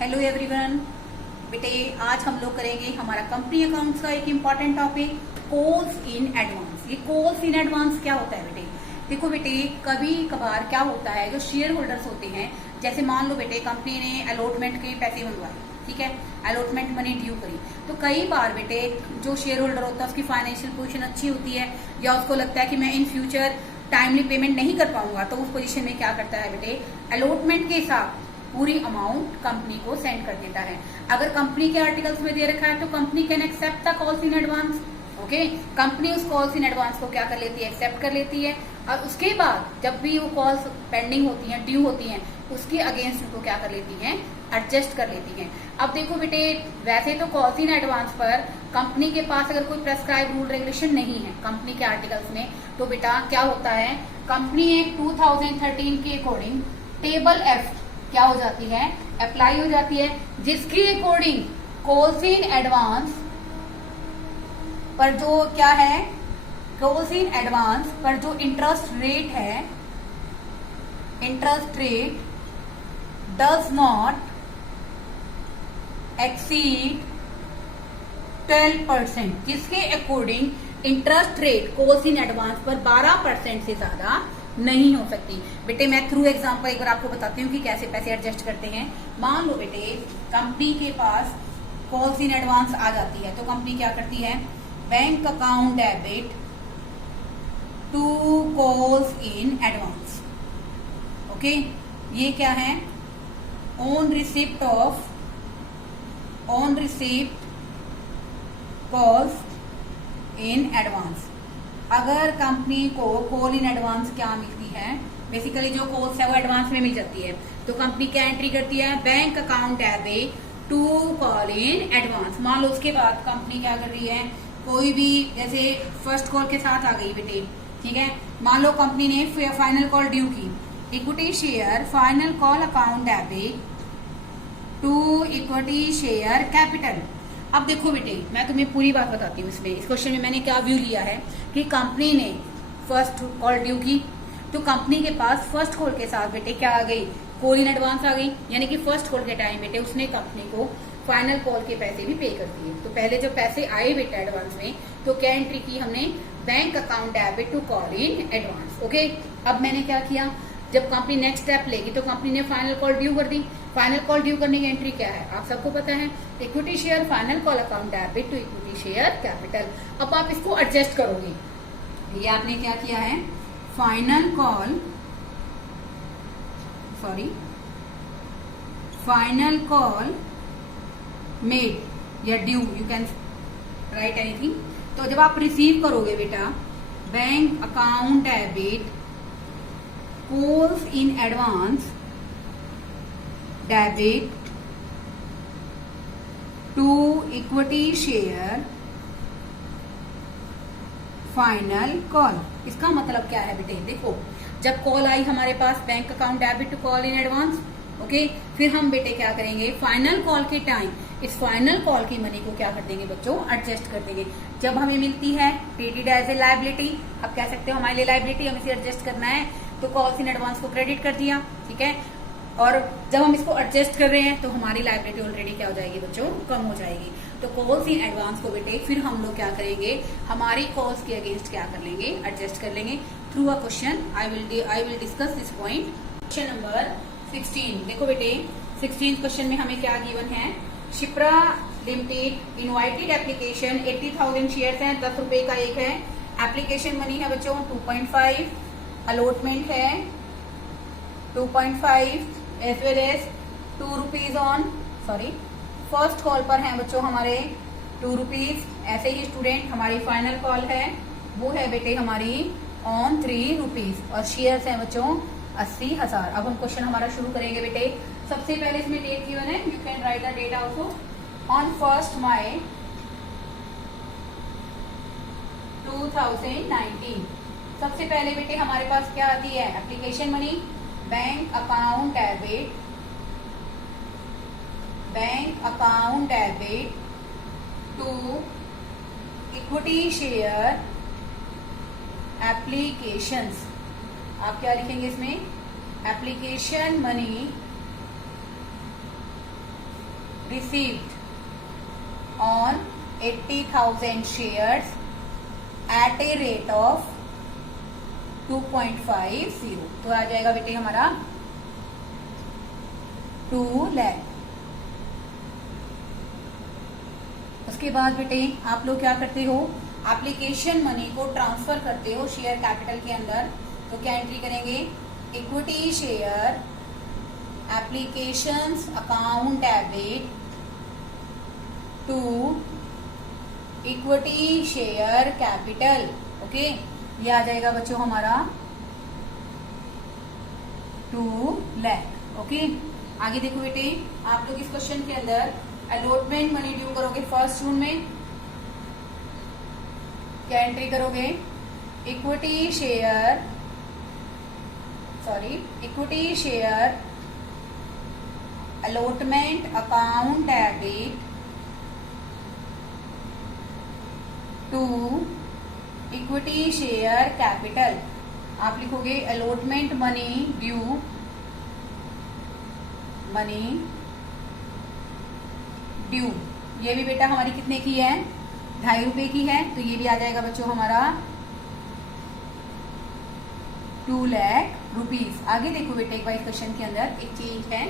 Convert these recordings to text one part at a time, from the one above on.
Hello everyone. बेटे आज हम लोग करेंगे हमारा कंपनी अकाउंट्स का एक important topic, calls in advance. ये कॉल्स इन एडवांस क्या होता है बेटे? देखो बेटे, कभी कभार क्या होता है, जो शेयर होल्डर्स होते हैं, जैसे मान लो बेटे कंपनी ने अलॉटमेंट के पैसे मंगवाए, ठीक है, अलॉटमेंट मनी ड्यू करी, तो कई बार बेटे जो शेयर होल्डर होता है उसकी फाइनेंशियल पोजीशन अच्छी होती है, या उसको लगता है कि मैं इन फ्यूचर टाइमली पेमेंट नहीं कर पाऊंगा, तो उस पोजीशन में क्या करता है बेटे, अलॉटमेंट के साथ पूरी अमाउंट कंपनी को सेंड कर देता है। अगर कंपनी के आर्टिकल्स में दे रखा है तो company can accept the calls in advance. Okay, company उस कॉल्स इन एडवांस को क्या कर लेती है, एक्सेप्ट कर लेती है, और उसके बाद जब भी वो कॉल्स पेंडिंग होती हैं, ड्यू होती हैं, उसके अगेंस्ट उनको क्या कर लेती हैं, एडजस्ट कर लेती हैं। अब देखो बेटे, वैसे तो कॉल्स इन एडवांस पर कंपनी के पास अगर कोई प्रेस्क्राइब रूल रेगुलेशन नहीं है कंपनी के आर्टिकल्स में, तो बेटा क्या होता है, कंपनी एक्ट 2013 के अकॉर्डिंग टेबल एफ क्या हो जाती है, अप्लाई हो जाती है, जिसके अकॉर्डिंग कॉल्स इन एडवांस पर जो क्या है, कॉल्स इन एडवांस पर जो इंटरेस्ट रेट है, interest rate does not exceed 12%, जिसके according interest rate calls in advance पर 12% से ज्यादा नहीं हो सकती। बेटे मैं थ्रू एग्जांपल एक बार आपको बताती हूँ कि कैसे पैसे एडजस्ट करते हैं। मान लो बेटे कंपनी के पास कॉल्स इन एडवांस आ जाती है, तो कंपनी क्या करती है, bank account debit to calls in advance. Okay, ये क्या है, on receipt calls in advance. अगर कंपनी को कॉल इन एडवांस क्या मिलती है, बेसिकली जो कॉल्स है वो एडवांस में मिल जाती है, तो कंपनी क्या एंट्री करती है, bank account debit to call in advance. मान लो उसके बाद कंपनी क्या कर रही है, कोई भी जैसे फर्स्ट कॉल के साथ आ गई बेटे, ठीक है, मान लो कंपनी ने फाइनल कॉल ड्यू की, equity share final call account debit to equity share capital. अब देखो बेटे मैं तुम्हें पूरी बात बताती हूँ इसमें, इस क्वेश्चन में मैंने क्या व्यू लिया है कि कंपनी ने फर्स्ट कॉल ड्यू की, तो कंपनी के पास फर्स्ट कॉल के साथ बेटे क्या आ गई, कॉल इन एडवांस आ गई, यानी कि फर्स्ट कॉल के टाइम बेटे उसने कंपनी को फाइनल कॉल के पैसे भी पे कर दिए। तो पहले जब पैसे आए बेटे एडवांस में, तो क्या एंट्री की हमने, bank account debit to call in advance. Okay, अब मैंने क्या किया, जब कंपनी नेक्स्ट स्टेप लेगी तो कंपनी ने फाइनल कॉल ड्यू कर दी। फाइनल कॉल ड्यू करने की एंट्री क्या है, आप सबको पता है, equity share final call account debit to equity share capital. अब आप इसको एडजस्ट करोगे, ये आपने क्या किया है, फाइनल कॉल मेड या due, you can write anything. तो जब आप रिसीव करोगे बेटा, bank account debit calls in advance debit to equity share final call. इसका मतलब क्या है बेटे, देखो जब कॉल आई हमारे पास bank account debit to call in advance, okay, फिर हम बेटे क्या करेंगे, फाइनल कॉल के टाइम इस फाइनल कॉल की मनी को क्या कर देंगे बच्चों, एडजस्ट कर देंगे। जब हमें मिलती है ट्रीटेड एज ए लायबिलिटी, अब कह सकते हो हमारे लिए लायबिलिटी, हम इसे एडजस्ट करना है, तो कॉल्स इन एडवांस को क्रेडिट कर दिया, ठीक है, और जब हम इसको एडजस्ट कर रहे हैं तो हमारी लायबिलिटी ऑलरेडी क्या हो जाएगी बच्चों, कम हो जाएगी। तो कॉल्स इन एडवांस को बेटे फिर हम लोग क्या करेंगे, हमारी कॉल्स के अगेंस्ट क्या कर लेंगे, एडजस्ट कर लेंगे through a question. I will discuss this point. Question number 16 देखो बेटे, 16 क्वेश्चन में हमें क्या गिवन है, Shipra limited invited application 80,000 shares हैं, 10 रुपए का एक है, एप्लीकेशन मनी है बच्चों 2.5, अलॉटमेंट है 2.5 as well as 2 rupees on, sorry first call पर है बच्चों हमारे 2 रुपीज। ऐसे ही स्टूडेंट हमारी फाइनल कॉल है वो है बेटे हमारी ऑन 3 रुपीज, और शेयर्स हैं बच्चों 80,000। अब हम क्वेश्चन हमारा शुरू करेंगे बेटे। सबसे पहले इसमें डेट गिवन है, you can write the date also, on 1 May 2019। सबसे पहले बेटे हमारे पास क्या आती है, application money, bank account debit to equity share applications. आप क्या लिखेंगे इसमें, application money received on 80,000 shares at a rate of 2.50। तो आ जाएगा बेटे हमारा 2 लाख। उसके बाद बेटे आप लोग क्या करते हो, एप्लीकेशन मनी को ट्रांसफर करते हो शेयर कैपिटल के अंदर। तो क्या एंट्री करेंगे, equity share applications account debit to equity share capital. Okay, ये आ जाएगा बच्चों हमारा 2 लाख। ओके, आगे देखो बेटे, आप लोग इस क्वेश्चन के अंदर अलॉटमेंट मनी ड्यू करोगे 1 जून में। क्या एंट्री करोगे, equity share allotment account debit to equity share capital. आप लिखोगे अलॉटमेंट मनी ड्यू ये भी बेटा हमारी कितने की है, 2.5 रुपए की है। तो ये भी आ जाएगा बच्चों हमारा 2 लाख रुपीज। आगे देखो बेटे, एक बार क्वेश्चन के अंदर एक चेंज है,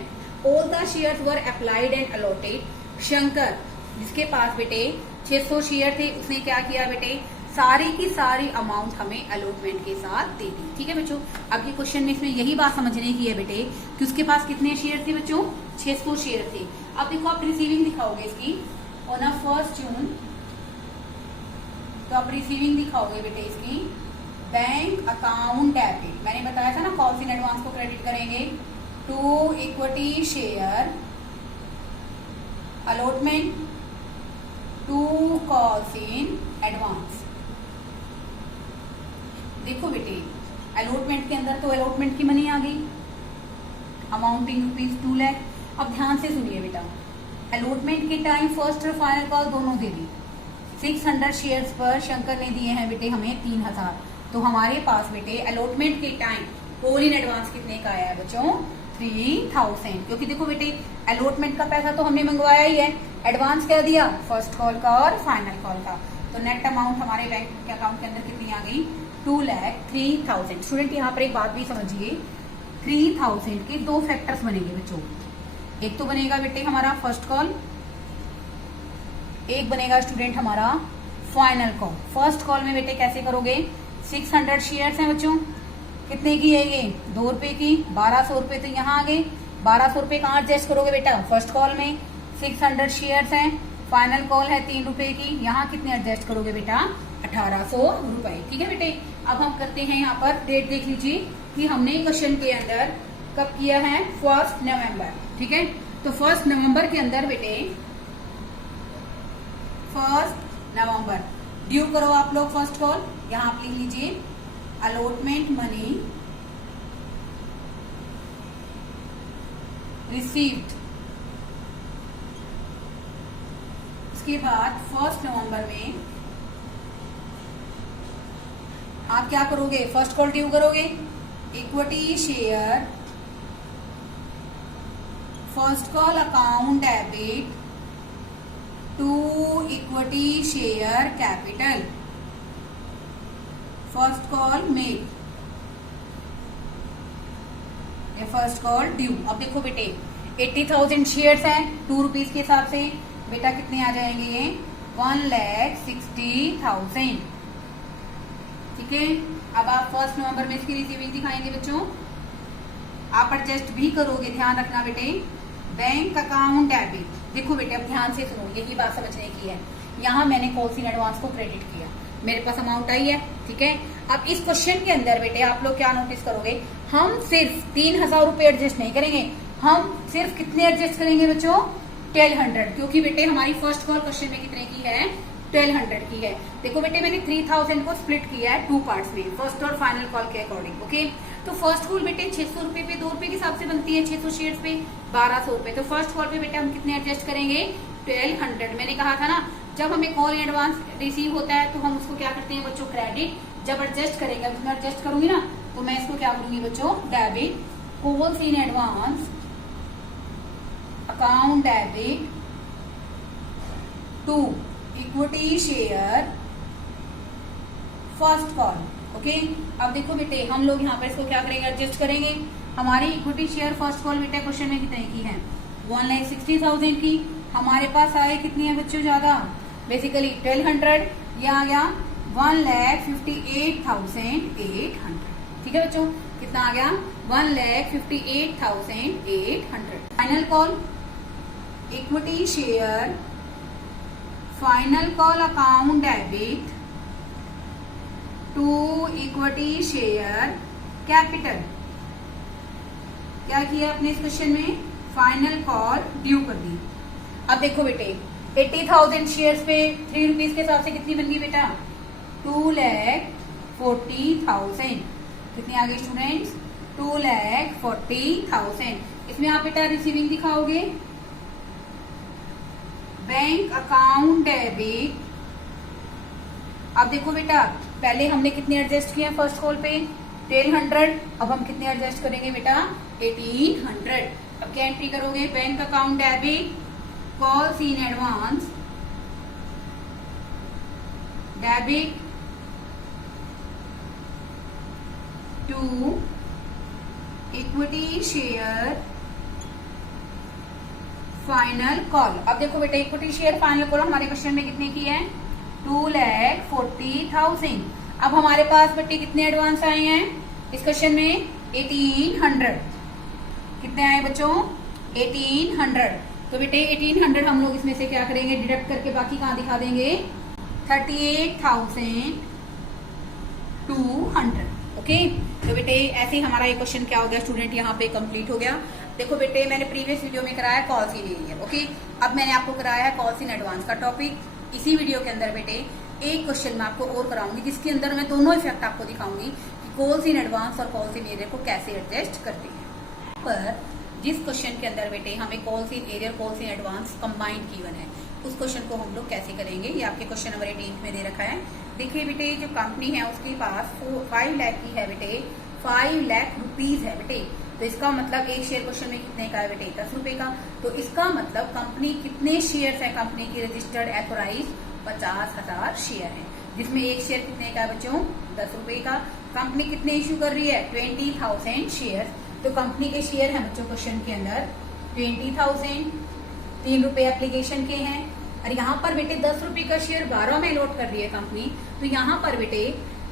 all the shares were applied and allotted. Shankar जिसके पास बेटे 600 शेयर थे, उसने क्या किया बेटे, सारी की सारी अमाउंट हमें अलॉटमेंट के साथ दे दी। ठीक है बच्चों, अब ये क्वेश्चन में इसमें यही बात समझने की है बेटे कि उसके पास कितने शेयर थे बच्चों, 600 शेयर थे। अब देखो आप रिसीविंग दिखाओगे इसकी ऑन 1 जून, तो आप रिसीविंग दिखाओगे बेटे इसकी बैंक अकाउंट डेबिट। मैंने बताया था ना कॉल्स इन एडवांस को क्रेडिट करेंगे to equity share allotment to calls in advance. देखो बेटे, अलॉटमेंट के अंदर तो अलॉटमेंट की मनी आ गई अमाउंटिंग रुपीज 2 लाख। अब ध्यान से सुनिए बेटा, अलॉटमेंट के टाइम फर्स्ट और फाइनल कॉल दोनों दे दी। 600 शेयर्स पर शंकर ने दिए हैं बेटे हमें 3000। तो हमारे पास बेटे अलॉटमेंट के टाइम कॉल इन एडवांस कितने का आया है बच्चों, 3000। क्योंकि देखो बेटे अलॉटमेंट का पैसा तो हमने मंगवाया ही है, एडवांस क्या दिया, फर्स्ट कॉल का और फाइनल कॉल का। तो नेट अमाउंट हमारे बैंक के अकाउंट के अंदर कितनी आ गई, 2,03,000। स्टूडेंट यहाँ पर एक बात भी समझिए, 3000 के 2 फैक्टर्स बनेंगे बच्चों। एक तो बनेगा बेटे हमारा फर्स्ट कॉल, एक बनेगा स्टूडेंट हमारा फाइनल कॉल। फर्स्ट कॉल में बेटे कैसे करोगे, 600 शेयर्स हैं बच्चों, कितने की है ये, 2 रुपए की, 1200 रुपए। तो यहाँ आ गए 1200 रुपए कहाँ एडजस्ट करोगे बेटा, फर्स्ट कॉल में। 600 शेयर्स हैं, फाइनल कॉल है 3 रुपए की, यहाँ कितने एडजस्ट करोगे बेटा, 1800 रुपए। ठीक है बेटे, अब हम करते हैं यहाँ पर डेट देख लीजिए कि हमने क्वेश्चन के अंदर कब किया है, 1 नवंबर। ठीक है, तो 1 नवंबर के अंदर बेटे 1 नवंबर ड्यू करो आप लोग फर्स्ट कॉल। यहां आप लिख लीजिए अलॉटमेंट मनी रिसीव्ड। उसके बाद 1 नवंबर में आप क्या करोगे, फर्स्ट कॉल ड्यू करोगे, equity share first call account debit to equity share capital, first call made, first call due. अब देखो बेटे 80,000 शेयर्स हैं, 2 रुपीज के हिसाब से बेटा कितने आ जाएंगे ये, 1,60,000। ठीक है, अब आप 1 नवंबर में इसकी रिसीविंग दिखाएंगे बच्चों। आप एडजस्ट भी करोगे, ध्यान रखना बेटे, बैंक अकाउंट डेबिट। देखो बेटे अब ध्यान से सुनो, यही बात समझने की है। यहाँ मैंने कॉल्स इन एडवांस को क्रेडिट किया, मेरे पास अमाउंट आई है। ठीक है, अब इस क्वेश्चन के अंदर बेटे आप लोग क्या नोटिस करोगे, हम सिर्फ 3000 रुपए एडजस्ट नहीं करेंगे, हम सिर्फ कितने एडजस्ट करेंगे बच्चों, 1200। क्योंकि बेटे हमारी फर्स्ट कॉल क्वेश्चन में कितने की है, 1200 की है। देखो बेटे मैंने 3000 को स्प्लिट किया है 2 पार्ट्स में, फर्स्ट और फाइनल कॉल के अकॉर्डिंग। ओके, तो फर्स्ट कॉल बेटे 600 रुपए पे 2 रुपए के हिसाब से बनती है, 600 शेयर्स पे 1200 रुपए। तो फर्स्ट कॉल पे बेटे हम कितने एडजस्ट करेंगे, 1200। मैंने कहा था ना, जब हमें कॉल इन एडवांस रिसीव होता है तो हम उसको क्या करते हैं बच्चों, क्रेडिट। जब एडजस्ट करेंगे, अब मैं एडजस्ट करूंगी ना, तो मैं इसको क्या करूंगी बच्चों, debit. Calls in advance account debit to equity share first call. Okay, अब देखो बेटे हम लोग यहाँ पर इसको क्या करेंगे, एडजस्ट करेंगे। हमारी इक्विटी शेयर फर्स्ट कॉल बेटे क्वेश्चन में कितने की है, 1,60,000 की। हमारे पास आए कितनी है बच्चों, ज्यादा, बेसिकली 1200, ये आ गया 1,58,800। ठीक है बच्चों, कितना आ गया, 1,58,800। Final call equity share final call account debit to equity share capital. क्या किया आपने इस क्वेश्चन में, फाइनल कॉल ड्यू कर दी। अब देखो बेटे 80,000 शेयर्स पे 3 रुपीज के हिसाब से कितनी बन गई बेटा, 2,40,000। कितनी आ गई स्टूडेंट्स, 2,40,000। इसमें आप बेटा रिसीविंग दिखाओगे, बैंक अकाउंट डेबिट। अब देखो बेटा पहले हमने कितने एडजस्ट किए फर्स्ट कॉल पे, 1,200। अब हम कितने एडजस्ट करेंगे बेटा, 1,800। अब क्या एंट्री करोगे, bank account debit calls in advance debit to equity share final call. अब देखो बेटा इक्विटी शेयर फाइनल कॉल हमारे क्वेश्चन में कितने की है, 2,40,000। अब हमारे पास बेटे कितने एडवांस आए हैं इस क्वेश्चन में, 1,800। कितने आए बच्चों, 1,800। तो बेटे 1,800 हम लोग इसमें से क्या करेंगे, डिडक्ट करके बाकी कहाँ दिखा देंगे, 38,200। ओके, तो बेटे ऐसे ही हमारा ये क्वेश्चन क्या हो गया स्टूडेंट, यहाँ पे कंप्लीट हो गया। देखो बेटे मैंने प्रीवियस वीडियो में कराया कॉल्स इन एरियर। ओके, अब मैंने आपको कराया है कॉल्स इन एडवांस का टॉपिक। इसी वीडियो के अंदर बेटे एक क्वेश्चन मैं आपको और कराऊंगी जिसके अंदर मैं दोनों इफेक्ट आपको दिखाऊंगी कि कॉल्स इन एडवांस और कॉल्स इन एरियर को कैसे एडजस्ट करते हैं। पर जिस क्वेश्चन के अंदर बेटे हमें calls in arrear calls in advance combined given है, उस क्वेश्चन को हम लोग कैसे करेंगे, ये आपके क्वेश्चन नंबर 18 में दे रखा है। देखिए बेटे जो कंपनी है उसके पास 5 लाख की है बेटे, 5 लाख रुपीज है बेटे। तो इसका मतलब एक शेयर क्वेश्चन में कितने का है बेटे, 10 रुपए का। तो इसका मतलब कंपनी कितने शेयर्स है, कंपनी की रजिस्टर्ड एथोराइज 50,000 शेयर है, जिसमें एक शेयर कितने का है बच्चों, 10 रुपए का। कंपनी कितने इश्यू कर रही है, 20,000 शेयर। तो कंपनी के शेयर है बच्चों क्वेश्चन के अंदर 20,000, 3 रुपए एप्लीकेशन के हैं। और यहाँ पर बेटे 10 रुपए का शेयर 12 में अलॉट कर रही है कंपनी। तो यहाँ पर बेटे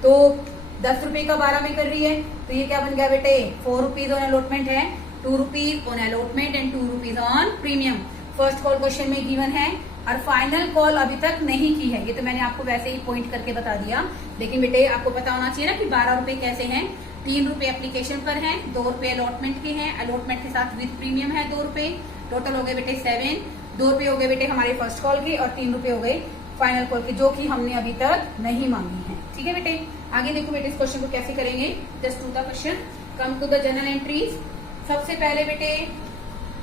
तो 10 रुपए का 12 में कर रही है, तो ये क्या बन गया बेटे, 4 रुपीज ऑन अलॉटमेंट है, 2 rupees on allotment and 2 rupees on premium. First call question में गिवन है और फाइनल कॉल अभी तक नहीं की है। ये तो मैंने आपको वैसे ही पॉइंट करके बता दिया, लेकिन बेटे आपको पता होना चाहिए ना कि 12 रुपए कैसे हैं। 3 रुपए एप्लीकेशन पर हैं, 2 रुपए अलॉटमेंट के हैं, अलॉटमेंट के साथ विद प्रीमियम है 2 रुपए। टोटल हो गए बेटे 7, 2 रुपए हो गए बेटे हमारे फर्स्ट कॉल के और 3 रुपए हो गए फाइनल कॉल के, जो कि हमने अभी तक नहीं मांगी है। ठीक है बेटे, आगे देखो बेटे इस क्वेश्चन को कैसे करेंगे। Just to the question, come to the journal entries. सबसे पहले बेटे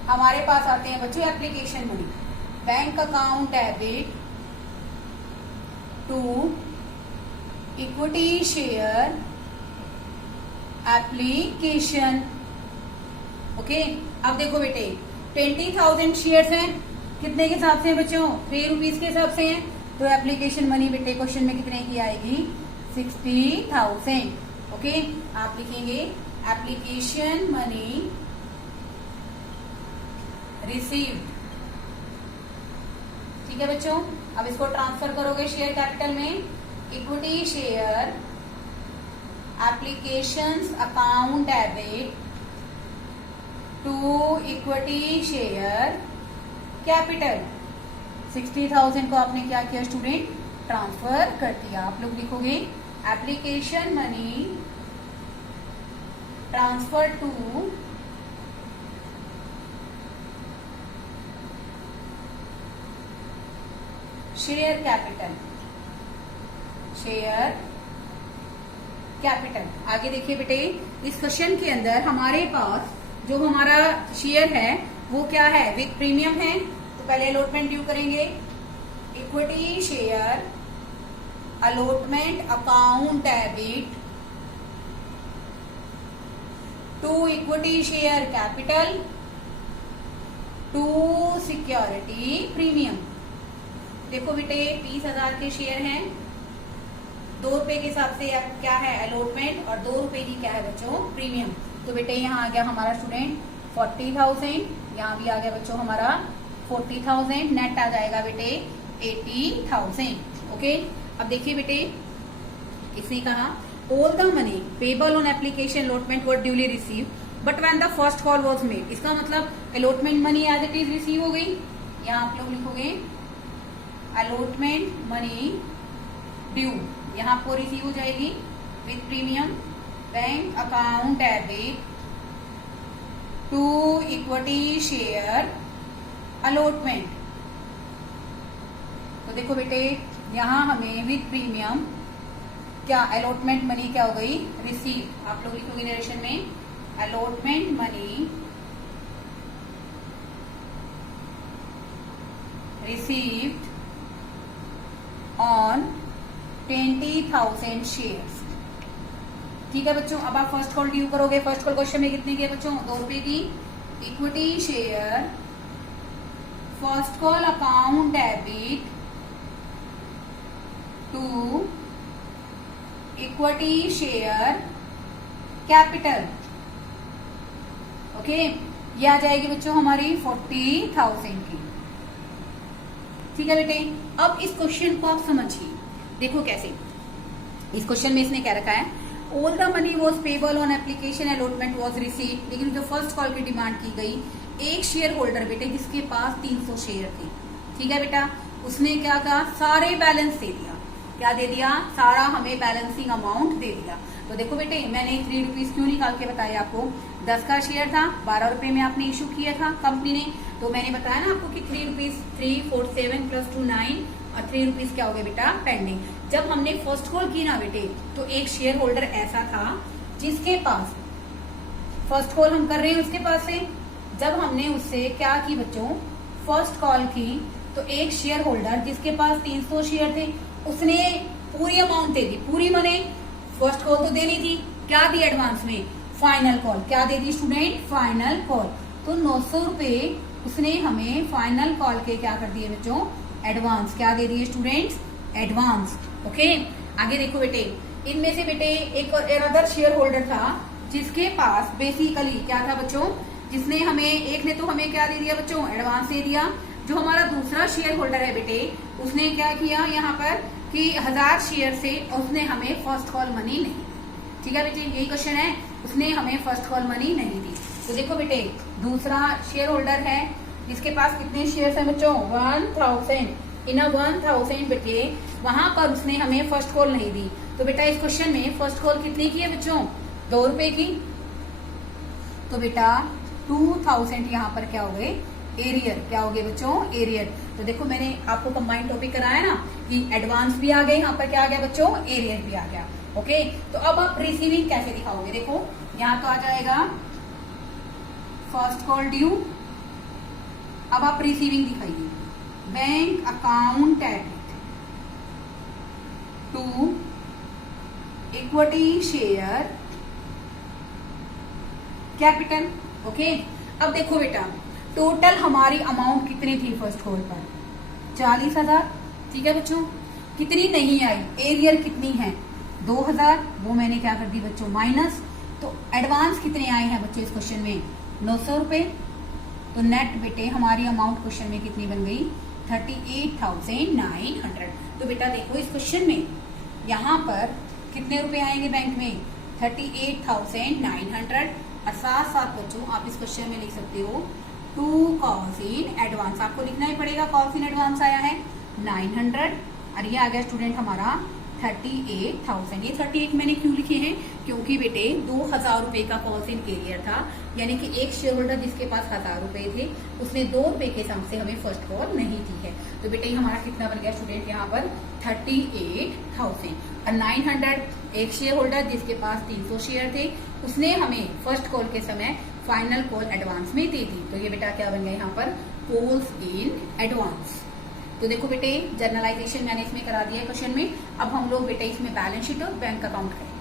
हमारे पास आते हैं बच्चों application money, bank account debit to equity share application. Okay, अब देखो बेटे 20,000 शेयर्स हैं, कितने के हिसाब से हैं बच्चों, 3 रुपीज के हिसाब से हैं। तो एप्लीकेशन मनी बेटे क्वेश्चन में कितने की आएगी, 60,000। ओके, आप लिखेंगे एप्लीकेशन मनी रिसीव्ड। ठीक है बच्चों, अब इसको ट्रांसफर करोगे शेयर कैपिटल में, equity share applications account debit to equity share capital. 60,000 को आपने क्या किया स्टूडेंट, ट्रांसफर कर दिया। आप लोग लिखोगे application money transfer to share capital, share capital. आगे देखिए बेटे इस क्वेश्चन के अंदर हमारे पास जो हमारा शेयर है वो क्या है, विद प्रीमियम है। तो पहले अलॉटमेंट ड्यू करेंगे, equity share allotment account debit to equity share capital to security premium. देखो बेटे 20,000 के शेयर हैं, 2 रुपए के हिसाब से क्या है अलॉटमेंट और 2 रुपए की क्या है बच्चों प्रीमियम। तो बेटे यहाँ आ गया हमारा स्टूडेंट 40,000, यहाँ भी आ गया बच्चों हमारा 40,000, नेट आ जाएगा बेटे 80,000। ओके, अब देखिए बेटे इसने कहा all the money payable on application allotment were duly receive but when the first call was made. इसका मतलब allotment money as it is receive हो गई, यहाँ आप लोग लिखोगे अलॉटमेंट मनी ड्यू, यहाँ आपको रिसीव हो जाएगी with premium, bank account debit to equity share allotment. तो देखो बेटे यहाँ हमें विथ प्रीमियम क्या अलॉटमेंट मनी क्या हो गई रिसीव, आप लोग लिखोगे नरेशन में allotment money received on 20,000 shares. ठीक है बच्चों, अब आप फर्स्ट कॉल ड्यू करोगे। फर्स्ट कॉल क्वेश्चन में कितने की है बच्चों 2 रुपए की, equity share first call account debit to equity share capital. Okay, ये आ जाएगी बच्चों हमारी 40,000 की। ठीक है बेटे, अब इस क्वेश्चन को आप समझिए, देखो कैसे। इस क्वेश्चन में इसने क्या रखा है all the money was payable on application allotment was receive, लेकिन जो फर्स्ट कॉल की डिमांड की गई एक शेयर होल्डर बेटे जिसके पास 300 शेयर थे, ठीक है बेटा, उसने क्या कहा सारे बैलेंस दे दिया। क्या दे दिया, सारा हमें बैलेंसिंग अमाउंट दे दिया। तो देखो बेटे मैंने 3 रुपीज क्यों निकाल के बताया आपको, 10 का शेयर था, 12 रुपए में आपने इशू किया था कंपनी ने, तो मैंने बताया ना आपको कि 3 रुपीज 347 + 2 9 और 3 रुपीज क्या हो गए बेटा पेंडिंग। जब हमने फर्स्ट कॉल की ना बेटे तो एक शेयर होल्डर ऐसा था जिसके पास फर्स्ट कॉल हम कर रहे हैं उसके पास से, जब हमने उससे क्या की बच्चों फर्स्ट कॉल की तो एक शेयर होल्डर जिसके पास 300 शेयर थे उसने पूरी अमाउंट दे दी, पूरी मने फर्स्ट कॉल तो देनी थी, क्या दी एडवांस में फाइनल कॉल, क्या दे दी स्टूडेंट फाइनल कॉल। तो 900 रुपए उसने हमें फाइनल कॉल के क्या कर दिए बच्चों एडवांस, क्या दे दिए स्टूडेंट्स एडवांस। ओके, आगे देखो बेटे इनमें से बेटे एक अदर शेयर होल्डर था जिसके पास बेसिकली क्या था बच्चों, जिसने हमें एक ने तो हमें क्या दे दिया बच्चों एडवांस दे दिया, जो हमारा दूसरा शेयर होल्डर है बेटे उसने क्या किया यहाँ पर कि 1000 शेयर से उसने हमें फर्स्ट कॉल मनी नहीं, ठीक है बेटे यही क्वेश्चन है, उसने हमें फर्स्ट कॉल मनी नहीं दी। तो देखो बेटे दूसरा शेयर होल्डर है जिसके पास कितने शेयर है बच्चों 1000, इन 1000 बेटे वहां पर उसने हमें फर्स्ट कॉल नहीं दी। तो बेटा इस क्वेश्चन में फर्स्ट कॉल कितने की है बच्चों 2 रुपए की, तो बेटा 2000 यहाँ पर क्या हो गए एरियर, क्या हो गए बच्चों एरियर। तो देखो मैंने आपको कंबाइंड टॉपिक कराया ना कि एडवांस भी आ गए, यहाँ पर क्या आ गया बच्चों एरियर भी आ गया। ओके, तो अब आप रिसीविंग कैसे दिखाओगे, देखो यहाँ तो आ जाएगा फर्स्ट कॉल ड्यू, अब आप रिसीविंग दिखाइए bank account debit to equity share capital. Okay, अब देखो बेटा टोटल हमारी अमाउंट कितनी थी फर्स्ट कॉल पर 40,000, ठीक है बच्चों, कितनी नहीं आई एरियर कितनी है 2000, वो मैंने क्या कर दी बच्चों माइनस। तो एडवांस कितने आए हैं बच्चों इस क्वेश्चन में 900 रुपए, तो नेट बेटे हमारी अमाउंट क्वेश्चन में कितनी बन गई 38,900। तो बेटा देखो इस क्वेश्चन में यहाँ पर कितने रुपए आएंगे बैंक में 38,900, और साथ साथ बच्चों आप इस क्वेश्चन में लिख सकते हो 2 कॉल्स इन एडवांस, आपको लिखना ही पड़ेगा कॉल्स इन एडवांस आया है 900, और ये आ गया स्टूडेंट हमारा 38,000। ये 38 मैंने क्यों लिखे हैं क्योंकि बेटे 2000 रुपए का कॉल्स इन एरियर था, यानी कि एक शेयर होल्डर जिसके पास 1000 रुपए थे उसने 2 रुपए के हिसाब से हमें फर्स्ट कॉल नहीं दी है। तो बेटे हमारा कितना बन गया स्टूडेंट यहाँ पर 38,000, और 900 एक शेयर होल्डर जिसके पास 300 शेयर थे उसने हमें फर्स्ट कॉल के समय फाइनल कॉल एडवांस में दे दी। तो ये बेटा क्या बन गया यहाँ पर कॉल्स इन एडवांस। तो देखो बेटे जर्नलाइजेशन मैंने इसमें करा दिया है क्वेश्चन में। अब हम लोग बेटे इसमें बैलेंस शीट और बैंक अकाउंट करें।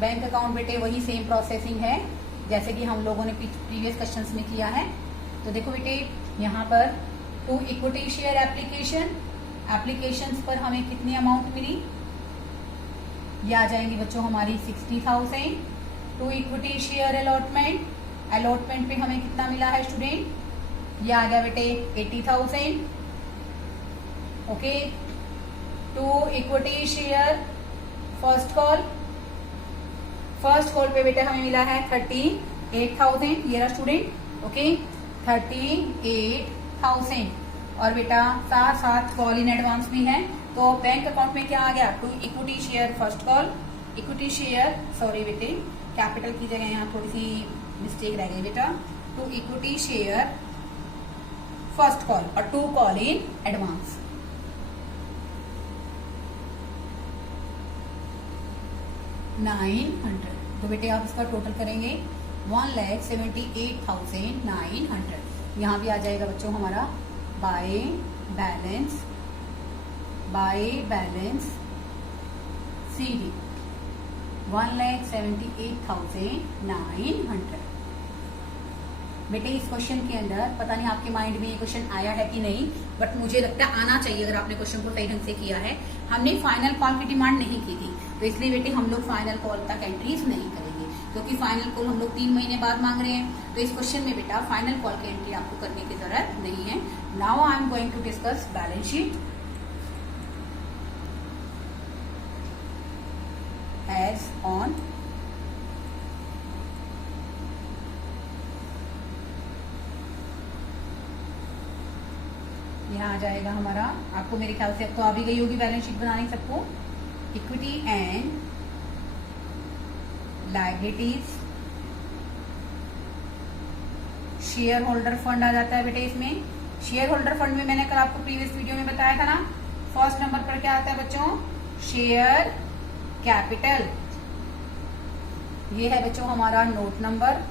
बैंक अकाउंट बेटे वही सेम प्रोसेसिंग है जैसे कि हम लोगों ने प्रीवियस क्वेश्चंस में किया है। तो देखो बेटे यहाँ पर टू इक्विटी शेयर एप्लीकेशंस पर हमें कितनी अमाउंट मिली, ये आ जाएंगी बच्चों हमारी 60,000। टू इक्विटी शेयर अलॉटमेंट पे हमें कितना मिला है स्टूडेंट, ये आ गया बेटे 80,000। Okay, to equity share first call पे बेटा हमें मिला है 38,000, ये रहा स्टूडेंट। ओके, 38,000। और बेटा साथ साथ कॉल इन एडवांस भी है, तो बैंक अकाउंट में क्या आ गया, to equity share first call, equity share, sorry बेटे कैपिटल की जगह यहाँ थोड़ी सी मिस्टेक रह गई बेटा, to equity share first call और टू कॉल इन एडवांस। $900, तो बेटे आप इसका टोटल करेंगे 1,78,900। यहाँ भी आ जाएगा बच्चों हमारा बाय बैलेंस CD 1,78,900। बेटे इस क्वेश्चन के अंदर पता नहीं आपके माइंड में ये क्वेश्चन आया है कि नहीं, बट मुझे लगता है आना चाहिए अगर आपने क्वेश्चन को सही ढंग से किया है। हमने फाइनल कॉल की डिमांड नहीं की थी, तो इसलिए बेटे हम लोग फाइनल कॉल तक एंट्रीज नहीं करेंगे, क्योंकि फाइनल कॉल हम लोग 3 महीने बाद मांग रहे हैं। तो इस क्वेश्चन में बेटा फाइनल कॉल की एंट्री आपको करने की जरूरत नहीं है। Now I am going to discuss balance sheet as on. यहाँ आ जाएगा हमारा, आपको मेरे ख्याल से अब तो आ भी गई होगी बैलेंस शीट बनाने सबको। Equity and liabilities, share holder fund आ जाता है बेटे इसमें। शेयर होल्डर फंड में मैंने कल आपको प्रीवियस वीडियो में बताया था ना, फर्स्ट नंबर पर क्या आता है बच्चों, शेयर कैपिटल। ये है बच्चों हमारा नोट नंबर,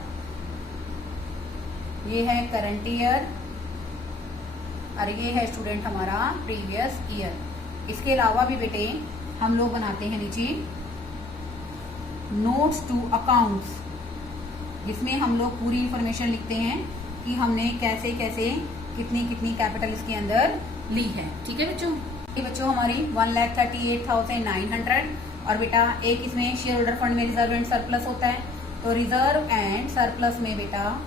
ये है करंट ईयर, और ये है स्टूडेंट हमारा प्रीवियस ईयर। इसके अलावा भी बेटे हम लोग बनाते हैं नीचे नोट्स टू अकाउंट्स, जिसमें हम लोग पूरी इंफॉर्मेशन लिखते हैं कि हमने कैसे कैसे कितनी कितनी कैपिटल इसके अंदर ली है। ठीक है बच्चों, ये बच्चों हमारी 1,38,900। और बेटा एक इसमें शेयर होल्डर फंड में रिजर्व एंड सरप्लस होता है, तो रिजर्व एंड सरप्लस में बेटा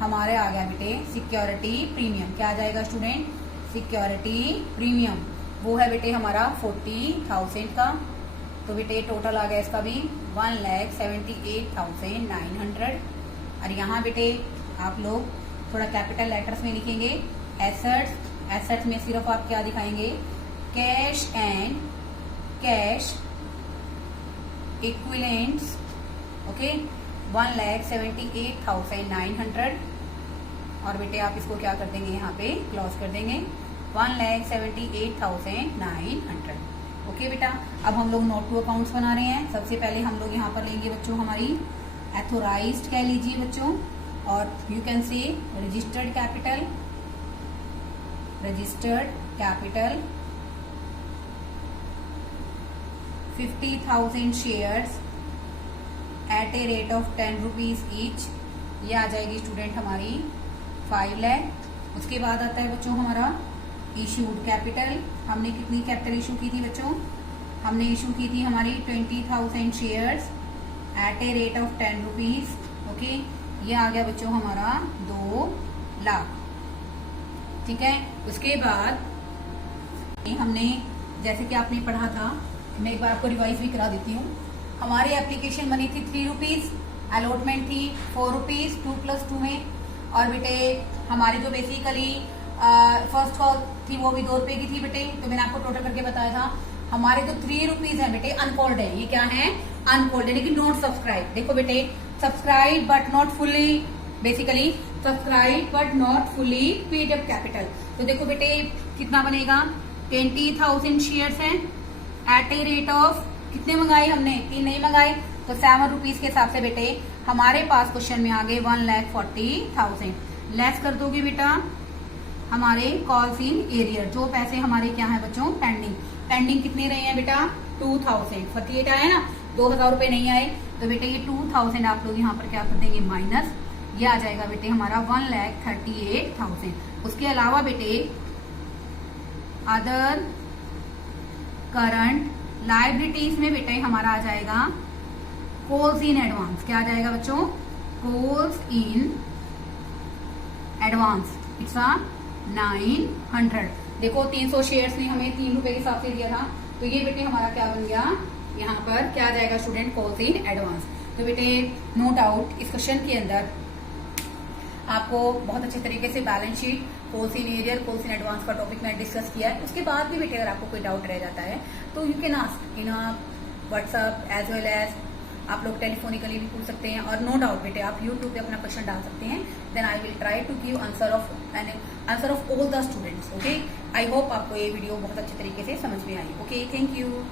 हमारे आ गया बेटे सिक्योरिटी प्रीमियम। क्या आ जाएगा स्टूडेंट, सिक्योरिटी प्रीमियम, वो है बेटे हमारा 40,000 का। तो बेटे टोटल आ गया इसका भी 1,78,900। और यहाँ बेटे आप लोग थोड़ा कैपिटल लेटर्स में लिखेंगे एसेट्स में सिर्फ आप क्या दिखाएंगे, cash and cash equivalents. Okay, 1,78,900। और बेटे आप इसको क्या कर देंगे, यहाँ पे क्लोज कर देंगे 1,78,900। ओके बेटा, अब हम लोग नोट टू अकाउंट्स बना रहे हैं। सबसे पहले हम लोग यहाँ पर लेंगे बच्चों हमारी एथोराइज्ड कह लीजिए बच्चों, और you can say registered capital 50,000 shares at a rate of 10 rupees each. ये आ जाएगी स्टूडेंट हमारी 5 लाख। उसके बाद आता है बच्चों हमारा इशूड कैपिटल। हमने कितनी कैपिटल इशू की थी बच्चों, हमने इशू की थी हमारी 20,000 shares at a rate of 10 rupees. Okay, ये आ गया बच्चों हमारा 2 लाख। ठीक है, उसके बाद हमने जैसे कि आपने पढ़ा था, मैं एक बार आपको रिवाइज भी करा देती हूँ। हमारी एप्लीकेशन बनी थी 3 रुपीज, अलॉटमेंट थी 4 रुपीज 2+2 में। और बेटे हमारी जो बेसिकली फर्स्ट कॉल थी वो भी 2 रुपए की थी बेटे, तो मैंने आपको टोटल करके बताया था। हमारे जो 3 रुपीज है बेटे अनकॉल्ड है, ये क्या है, अनकॉल्ड, यानी कि नॉट सब्सक्राइब। देखो बेटे subscribe but not fully, basically subscribe but not fully paid up capital. तो देखो बेटे कितना बनेगा, 20,000 शेयर्स हैं एट ए रेट ऑफ, कितने मंगाए हमने, 3 नहीं मंगाए, तो 7 रुपीज के हिसाब से बेटे हमारे पास क्वेश्चन में आ गए 1,40,000। लेस कर दोगे बेटा हमारे कॉल्स इन एरियर, जो पैसे हमारे क्या है बच्चों पेंडिंग कितने रहे हैं बेटा 2,000, 48 आया ना, 2,000 रुपए नहीं आए, तो बेटा ये 2,000 आप लोग यहाँ पर क्या कर देंगे माइनस। ये आ जाएगा बेटे हमारा 1,38,000। उसके अलावा बेटे अदर करंट लायबिलिटीज में बेटे हमारा आ जाएगा कॉल्स इन एडवांस। क्या आ जाएगा बच्चों? Calls in advance, it's 900। देखो 300 शेयर्स ने हमें 3 रुपए के हिसाब से दिया था, तो ये बेटे हमारा क्या बन गया, यहाँ पर क्या आ जाएगा स्टूडेंट? Calls in advance. तो बेटे नो डाउट इस क्वेश्चन के अंदर आपको बहुत अच्छे तरीके से balance sheet, calls in arrear, calls in advance का टॉपिक मैंने डिस्कस किया है। उसके बाद भी बेटे अगर आपको कोई डाउट रह जाता है तो you can ask in WhatsApp as well as आप लोग टेलीफोनिकली भी पूछ सकते हैं, और नो डाउट बेटे आप यूट्यूब पे अपना क्वेश्चन डाल सकते हैं। Then I will try to give answer of all the students. Okay, I hope आपको ये वीडियो बहुत अच्छे तरीके से समझ में आई। Okay, thank you.